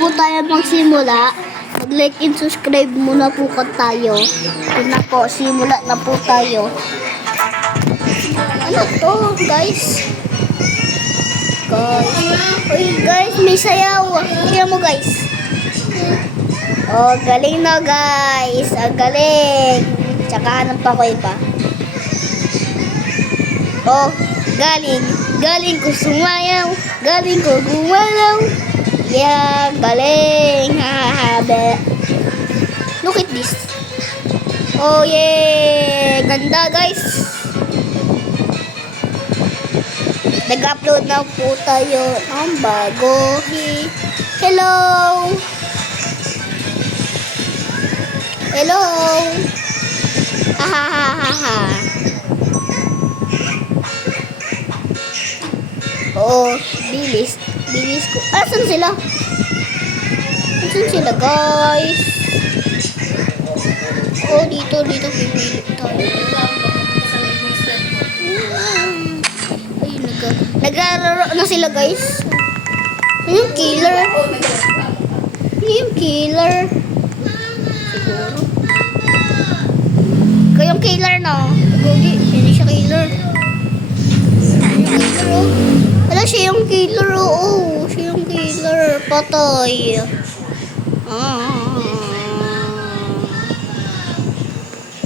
po tayo magsimula, mag-like and subscribe muna po tayo. Ito na po, simula na po tayo. Ano to, guys? Uy, guys, may sayaw. Tingnan mo, guys. Oh, galing na, guys. Ang galing. Tsaka hanap pa ko iba. Oh, galing ko sumayaw. Galing ko gumalaw. Yeah, galing. Hahabe. Look at this. Oh, yeah. Ganda, guys. Nag-upload na po tayo ng bago. Hello. Hello. Hahaha. Oh, bilis ko. Asan sila? Asan sila, guys? Oh, dito pipili tayo. Ayun, naglaro na sila, guys. Yung killer. Yung killer. Siguro. Kayong killer, no? Gogi, hindi siya killer. Wala, siya yung killer, oo. Siya yung killer. Patay.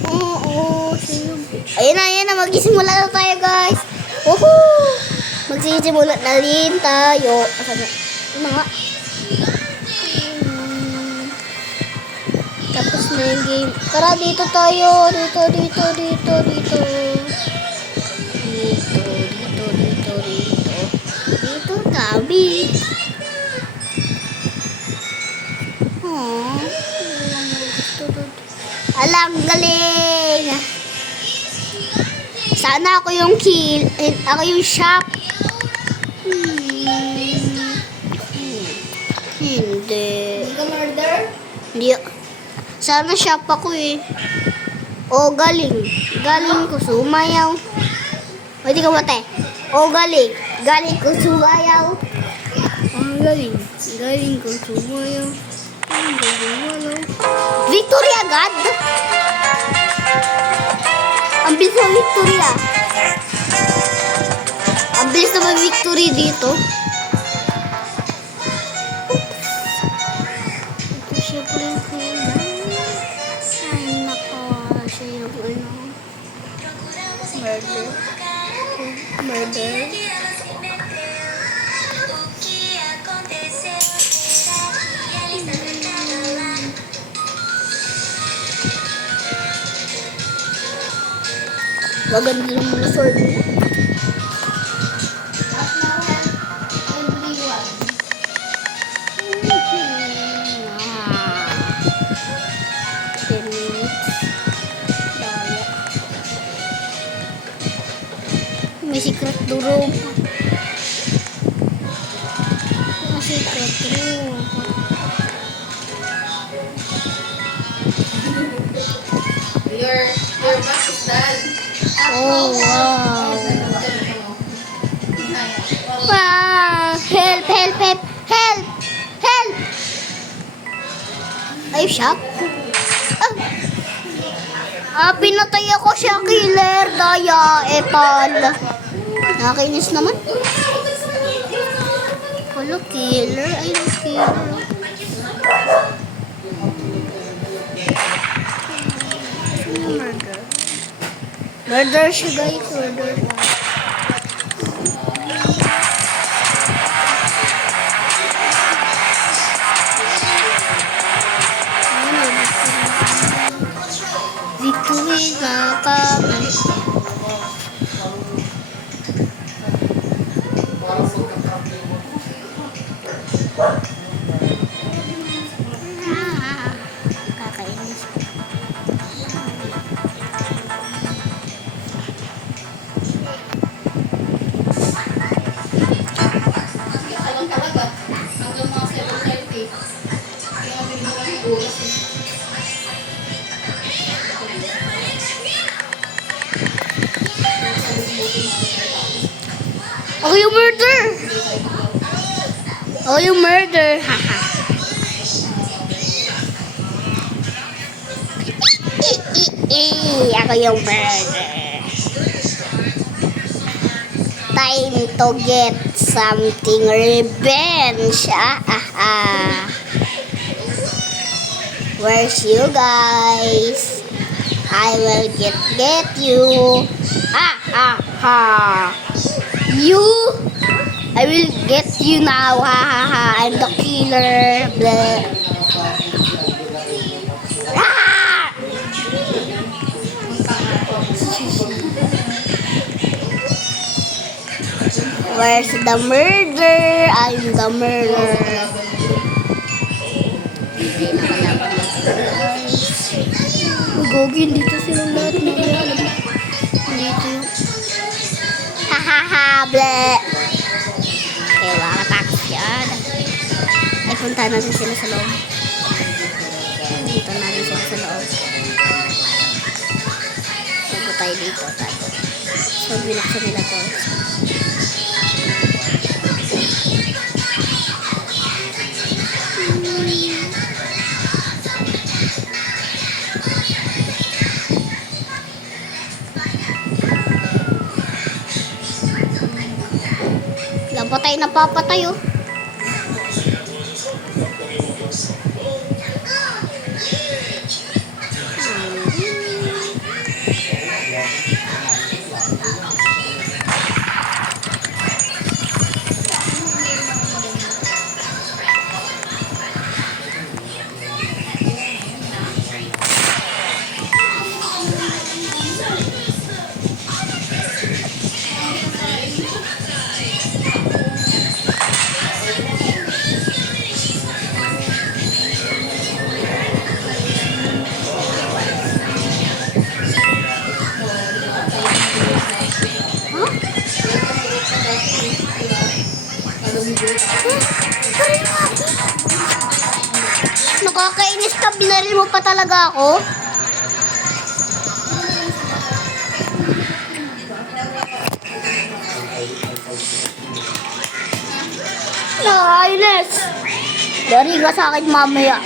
Oo, siya yung... Ayan na. Magsisimula na tayo, guys. Woohoo! Magsisimula na rin tayo. Asan na? Mga... Tapos na yung game. Tara, dito tayo. Dito. Dito tabi. Alang galing. Sana ako yung kill. Ako yung shop. Hindi. Hindi ka murder? Hindi. Sana shop ako eh. O, galing. Galing ko sumayaw. Pwede ka mate. O, galing. Galing ko sumayaw. O, galing. Galing ko sumayaw. Victory agad? Ang bilis na victory ah. Ang bilis na may victory dito. Ito siya po yung ay, nako. Siya yung Murder. Maganda yung mga sword mo. May secret room. May secret room. Your back is done. Oh, wow. Wow. Help. Ay, shock. Pinatay ako siya, killer. Daya, epal. Nakakainis naman. Hello, killer. Ayun, killer. Murder siya, guys. Murder. Victory na kami. Kakainis. Ako yung murder! Oh, you murder. Haha. Ako yung murder. Time to get something revenge. Where's you guys? I will get you. You? I will get you now. I'm the killer. Blah. Ah! Where's the murder? I'm the murderer. Gogi, dito silang lahat naglalab. Dito yung... Bleh. Okay, makatakas yan. Ay, punta natin sila sa loob. Dito natin sila sa loob. Bago tayo dito, tayo. So, binaksan nila to. Napatay na papatay oh. Nakakainis ka, binaril mo pa talaga ako. Nakakainis. Dari ka sa akin mamaya.